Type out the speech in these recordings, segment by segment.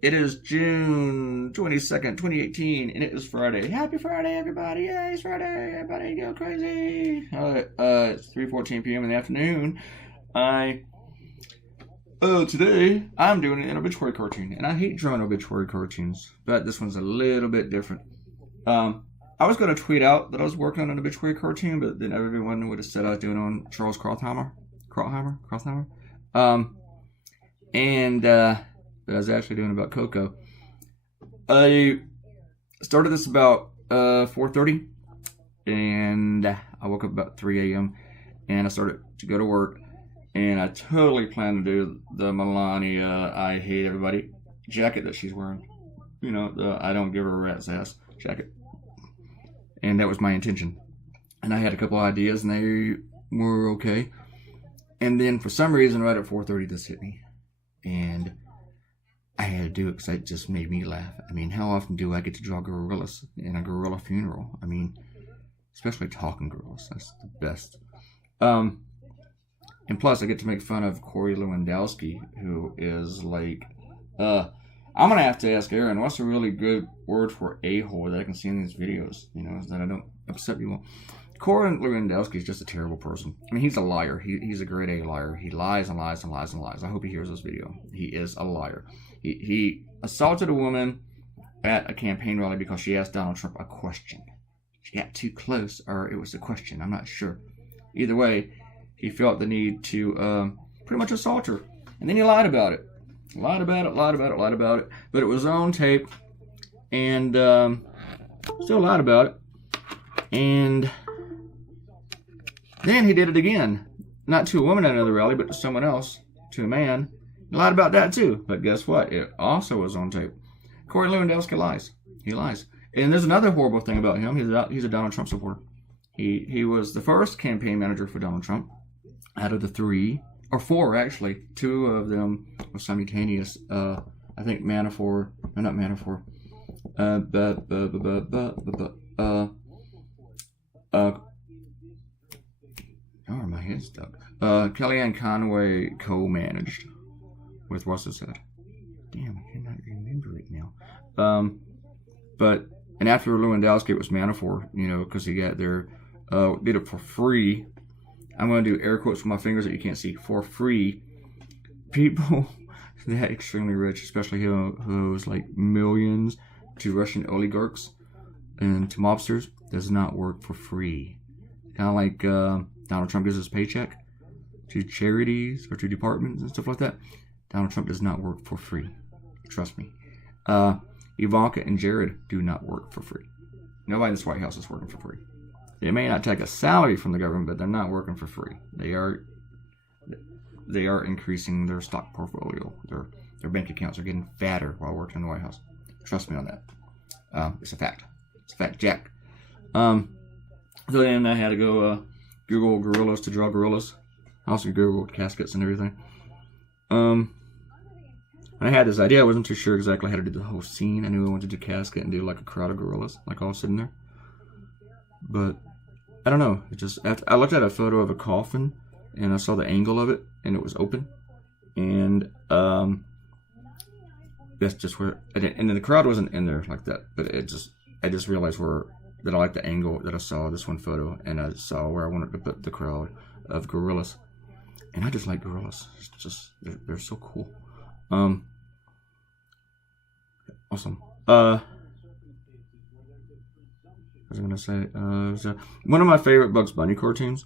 It is June 22nd, 2018, and it is Friday. Happy Friday, everybody! Yay, it's Friday! Everybody go crazy! It's 3:14 p.m. in the afternoon. Today, I'm doing an obituary cartoon, and I hate drawing obituary cartoons, but this one's a little bit different. I was going to tweet out that I was working on an obituary cartoon, but then everyone would have said I was doing it on Charles Krauthammer. That I was actually doing about Koko. I started this about 4:30, and I woke up about 3 a.m. and I started to go to work, and I totally planned to do the Melania I hate everybody jacket that she's wearing. You know, the I don't give her a rat's ass jacket. And that was my intention. And I had a couple ideas, and they were okay. And then for some reason, right at 4:30, this hit me. And I had to do it because it just made me laugh. I mean, how often do I get to draw gorillas in a gorilla funeral? I mean, especially talking gorillas. That's the best. And plus, I get to make fun of Corey Lewandowski, who is like, I'm going to have to ask Aaron, what's a really good word for a-hole that I can see in these videos, you know, that I don't upset people. Corey Lewandowski is just a terrible person. I mean, he's a liar. He's a grade A liar. He lies and lies and lies and lies. I hope he hears this video. He is a liar. He assaulted a woman at a campaign rally because she asked Donald Trump a question. She got too close, or it was a question. I'm not sure. Either way, he felt the need to pretty much assault her. And then he lied about it. Lied about it. But it was on tape. And still lied about it. And then he did it again. Not to a woman at another rally, but to someone else. To a man. He lied about that too. But guess what? It also was on tape. Corey Lewandowski lies. He lies. And there's another horrible thing about him. He's a Donald Trump supporter. He was the first campaign manager for Donald Trump. Out of the 3, or 4 actually. 2 of them were simultaneous. I think Manafort, or not Manafort. Oh, my head's stuck. Kellyanne Conway co-managed with what's his head. Damn, I cannot remember it now. And after Lewandowski, it was Manafort, you know, because he got there, did it for free. I'm going to do air quotes with my fingers that you can't see. For free. People that extremely rich, especially who's like millions to Russian oligarchs and to mobsters, does not work for free. Kind of like Donald Trump gives his paycheck to charities or to departments and stuff like that. Donald Trump does not work for free. Trust me. Ivanka and Jared do not work for free. Nobody in this White House is working for free. They may not take a salary from the government, but they're not working for free. They are increasing their stock portfolio. Their bank accounts are getting fatter while working in the White House. Trust me on that. It's a fact. It's a fact, Jack. So then I had to go Google gorillas to draw gorillas. I also Googled caskets and everything. I had this idea. I wasn't too sure exactly how to do the whole scene. I knew I wanted to do casket and do like a crowd of gorillas, like all sitting there. But I don't know. I looked at a photo of a coffin, and I saw the angle of it, and it was open. And that's just where. And then the crowd wasn't in there like that. But I just realized that I like the angle that I saw this one photo, and I saw where I wanted to put the crowd of gorillas. And I just like gorillas. It's just they're so cool. Awesome. What was I gonna say? One of my favorite Bugs Bunny cartoons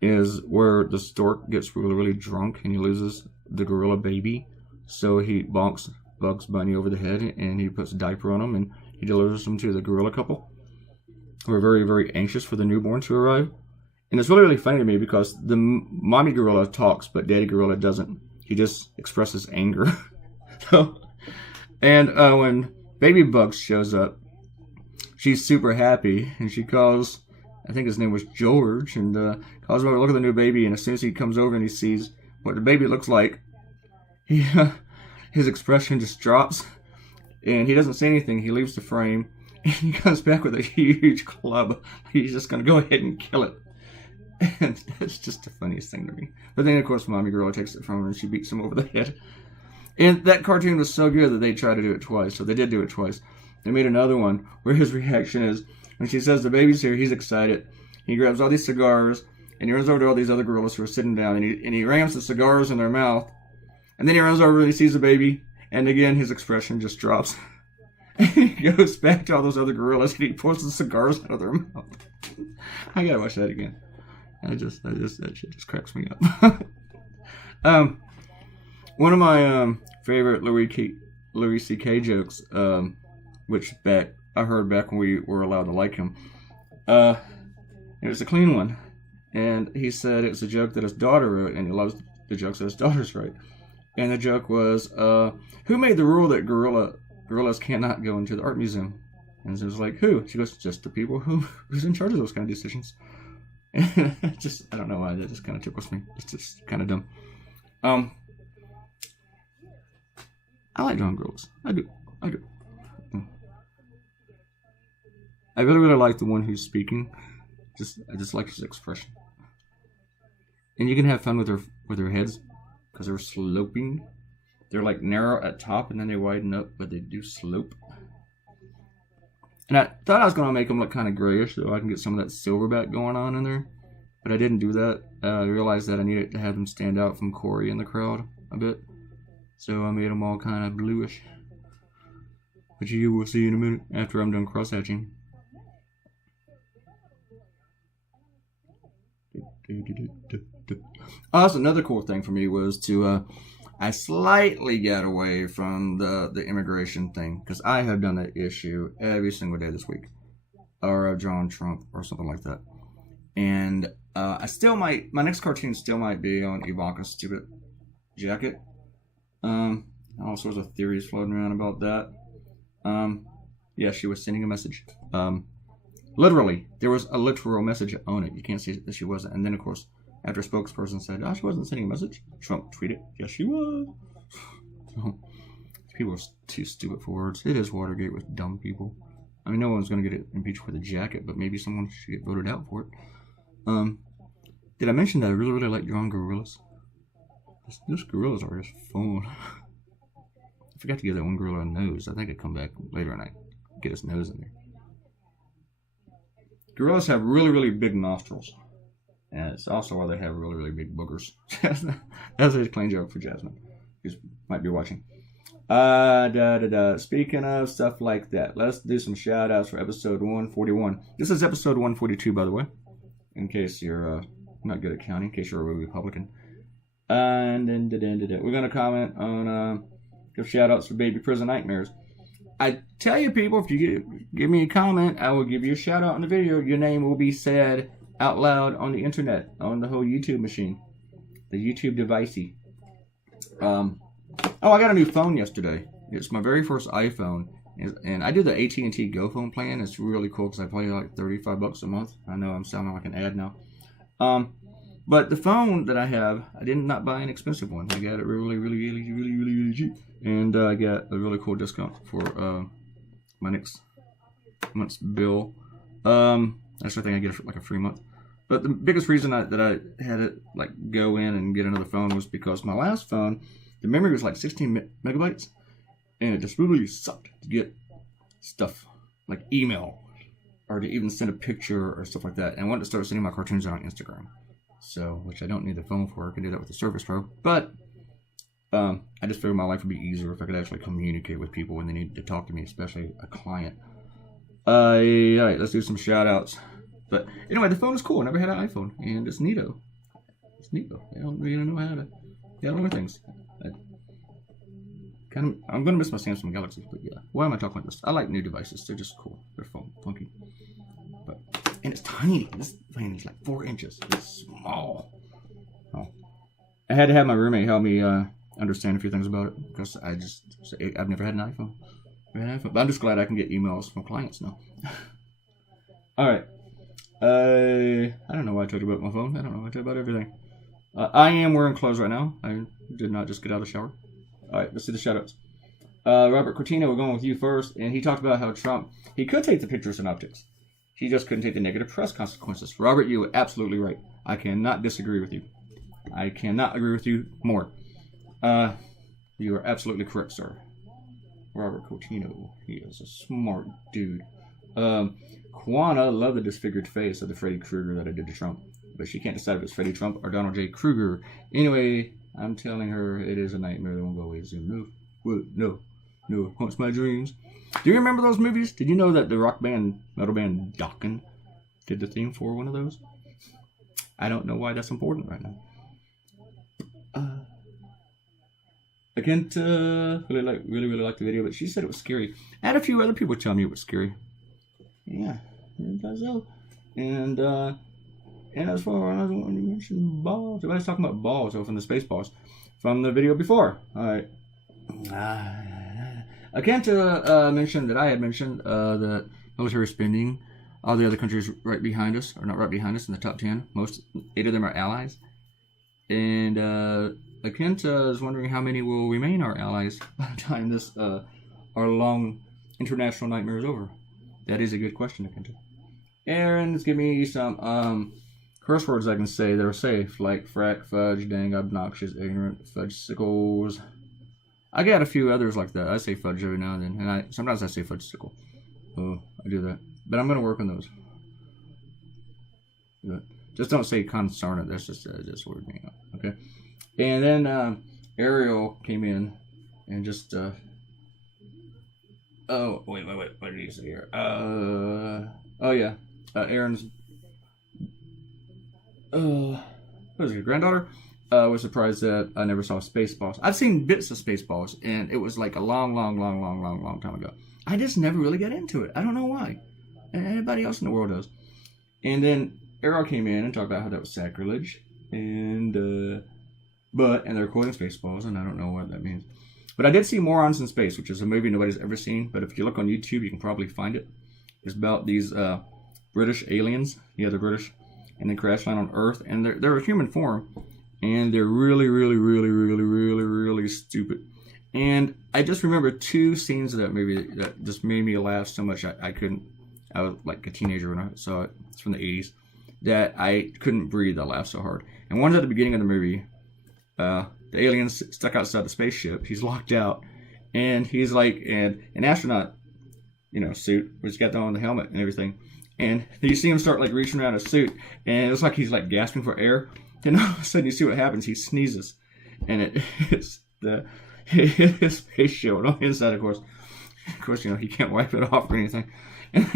is where the stork gets really, really drunk and he loses the gorilla baby. So he bonks Bugs Bunny over the head and he puts a diaper on him and he delivers them to the gorilla couple who are very, very anxious for the newborn to arrive. And it's really, really funny to me because the mommy gorilla talks, but daddy gorilla doesn't. He just expresses anger. When baby Bugs shows up, she's super happy, and she calls, I think his name was George, and calls him over to look at the new baby, and as soon as he comes over and he sees what the baby looks like, his expression just drops, and he doesn't say anything. He leaves the frame, and he comes back with a huge club. He's just going to go ahead and kill it. And that's just the funniest thing to me. But then, of course, Mommy Gorilla takes it from her and she beats him over the head. And that cartoon was so good that they tried to do it twice. So they did do it twice. They made another one where his reaction is, when she says the baby's here, he's excited. He grabs all these cigars, and he runs over to all these other gorillas who are sitting down, and he rams the cigars in their mouth. And then he runs over and he sees the baby, and again his expression just drops. And he goes back to all those other gorillas, and he pulls the cigars out of their mouth. I gotta watch that again. That shit just cracks me up. One of my favorite Louis C.K. jokes, which I heard back when we were allowed to like him, it was a clean one, and he said it was a joke that his daughter wrote, and he loves the jokes that his daughters write. And the joke was, who made the rule that gorillas cannot go into the art museum? And it was like, who? She goes, just the people who's in charge of those kind of decisions. And I don't know why, that just kind of tickles me. It's just kind of dumb. I like drawing gorillas. I do. I really like the one who's speaking. I just like his expression. And you can have fun with their heads, because they're sloping. They're like narrow at top, and then they widen up, but they do slope. And I thought I was going to make them look kind of grayish, so I can get some of that silverback going on in there. But I didn't do that. I realized that I needed to have them stand out from Corey in the crowd a bit. So I made them all kind of bluish. But you will see in a minute after I'm done cross-hatching. Also, another cool thing for me was to, I slightly got away from the immigration thing, because I have done that issue every single day this week. Or I've drawn Trump or something like that. And I still might, my next cartoon still might be on Ivanka's stupid jacket. All sorts of theories floating around about that. Yeah, she was sending a message. Literally, there was a literal message on it. You can't see that she wasn't. And then, of course, after a spokesperson said, she wasn't sending a message, Trump tweeted, yes, she was. So, people are too stupid for words. It is Watergate with dumb people. I mean, no one's going to get impeached for the jacket, but maybe someone should get voted out for it. Did I mention that I really, really like drawing gorillas? Those gorillas are just fun. I forgot to give that one gorilla a nose. I think I'd come back later and I get his nose in there. Gorillas have really, really big nostrils. And it's also why they have really, really big boogers. That's a plain joke for Jasmine, who might be watching. Speaking of stuff like that, let's do some shout outs for episode 141. This is episode 142, by the way, in case you're not good at counting, in case you're a Republican. And then we're going to comment on give shout outs for Baby Prison Nightmares. I tell you, people, if you give me a comment, I will give you a shout out in the video. Your name will be said out loud on the internet, on the whole YouTube machine, the YouTube devicey. I got a new phone yesterday. It's my very first iPhone, and I do the AT&T Go phone plan. It's really cool because I pay like $35 a month. I know I'm sounding like an ad now. But the phone that I have, I did not buy an expensive one. I got it really, really, really, really, really, really cheap. And I got a really cool discount for my next month's bill. Actually, I think I get it for like a free month. But the biggest reason that I had it like go in and get another phone was because my last phone, the memory was like 16 megabytes. And it just really sucked to get stuff like email or to even send a picture or stuff like that. And I wanted to start sending my cartoons out on Instagram. So, which I don't need the phone for. I can do that with the Surface Pro. But I just figured my life would be easier if I could actually communicate with people when they need to talk to me, especially a client. Alright, let's do some shout outs. But anyway, the phone is cool. I never had an iPhone. And it's neato. It's neato. I don't really know how to learn things. I'm going to miss my Samsung Galaxy. But yeah, why am I talking about this? I like new devices. They're just cool. They're funky. And it's tiny. This thing is like 4 inches. It's small. Oh. I had to have my roommate help me understand a few things about it because I've never had an iPhone. But I'm just glad I can get emails from clients now. Alright. I don't know why I told you about my phone. I don't know why I told you about everything. I am wearing clothes right now. I did not just get out of the shower. Alright, let's do the shoutouts. Robert Cortina, we're going with you first. And he talked about how Trump, he could take the pictures in optics. He just couldn't take the negative press consequences. Robert, you were absolutely right. I cannot disagree with you. I cannot agree with you more. You are absolutely correct, sir. Robert Cotino. He is a smart dude. Kwana loved the disfigured face of the Freddy Krueger that I did to Trump. But she can't decide if it's Freddy Trump or Donald J. Krueger. Anyway, I'm telling her it is a nightmare that won't go away soon. No. What? No. No. Haunts my dreams. Do you remember those movies? Did you know that the metal band Dokken did the theme for one of those? I don't know why that's important right now. I can't really like the video, but she said it was scary. I had a few other people tell me it was scary. Yeah, it does so. And as far as when you mentioned balls, everybody's talking about balls, so from the space balls from the video before. All right. I can't mention that I had mentioned that military spending. All the other countries right behind us, or not right behind us, in the top 10. 8 of them are allies. And Kent is wondering how many will remain our allies by the time this our long international nightmare is over. That is a good question, Kent. Aaron's give me some curse words I can say that are safe, like frack, fudge, dang, obnoxious, ignorant, fudge sickles. I got a few others like that. I say fudge every now and then, and sometimes I say fudge sickle. Oh, I do that, but I'm gonna work on those. But just don't say concern it. That's just weird me out. Okay. And then Ariel came in and just oh wait, what did he say here? Oh yeah, Aaron's what was it, granddaughter was surprised that I never saw Spaceballs. I've seen bits of Spaceballs, and it was like a long time ago. I just never really got into it. I don't know why. Anybody else in the world does. And then Ariel came in and talked about how that was sacrilege, and they're quoting Spaceballs, and I don't know what that means. But I did see Morons in Space, which is a movie nobody's ever seen, but if you look on YouTube, you can probably find it. It's about these British aliens. Yeah, they're British, and they crash land on Earth, and they're a human form, and they're really stupid. And I just remember 2 scenes of that movie that just made me laugh so much I couldn't. I was like a teenager when I saw it. It's from the 80s. That I couldn't breathe. I laughed so hard. And one's at the beginning of the movie. The alien's stuck outside the spaceship. He's locked out, and he's like an astronaut, suit, where he's got on the helmet and everything. And you see him start like reaching around his suit, and it's like he's like gasping for air. And all of a sudden, you see what happens. He sneezes, and it hits his face shield on the inside. Of course, he can't wipe it off or anything, and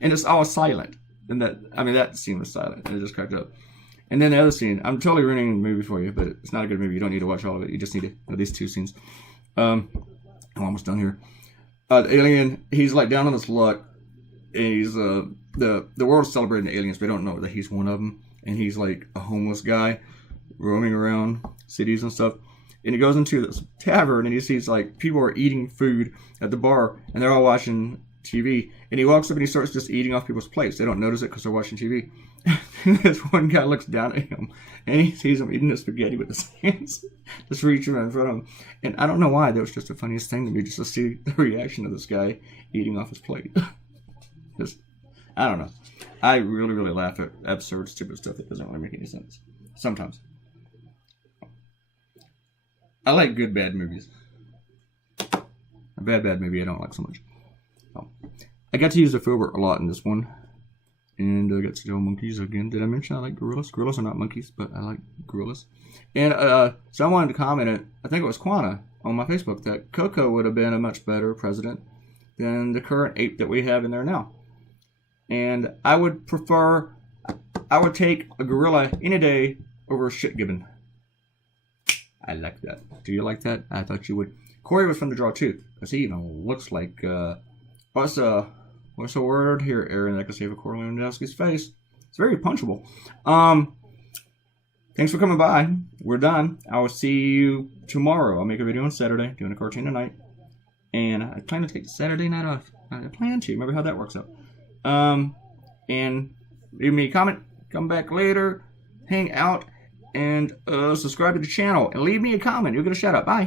it's all silent. And that scene was silent, and it just cracked up. And then the other scene, I'm totally ruining the movie for you, but it's not a good movie. You don't need to watch all of it. You just need to know these 2 scenes. I'm almost done here. The alien, he's like down on his luck, and he's the world's celebrating the aliens, but they don't know that he's one of them. And he's like a homeless guy roaming around cities and stuff. And he goes into this tavern, and he sees like people are eating food at the bar, and they're all watching TV. And he walks up and he starts just eating off people's plates. They don't notice it because they're watching TV. This one guy looks down at him, and he sees him eating the spaghetti with his hands, just reaching in front of him. And I don't know why. That was just the funniest thing to me, just to see the reaction of this guy eating off his plate. I don't know. I really laugh at absurd, stupid stuff that doesn't really make any sense. Sometimes. I like good, bad movies. A bad movie I don't like so much. So, I got to use the filbert a lot in this one. And I got to go monkeys again. Did I mention I like gorillas? Gorillas are not monkeys, but I like gorillas. And someone commented, I think it was Kwana, on my Facebook, that Koko would have been a much better president than the current ape that we have in there now. And I would take a gorilla any day over a shit gibbon. I like that. Do you like that? I thought you would. Corey was fun to draw too, because he even looks like, what's the word here, Aaron, that I can say for Corey Lewandowski's face? It's very punchable. Thanks for coming by. We're done. I will see you tomorrow. I'll make a video on Saturday, doing a cartoon tonight. And I plan to take Saturday night off. I plan to. Remember how that works out. And leave me a comment. Come back later. Hang out. And subscribe to the channel. And leave me a comment. You'll get a shout out. Bye.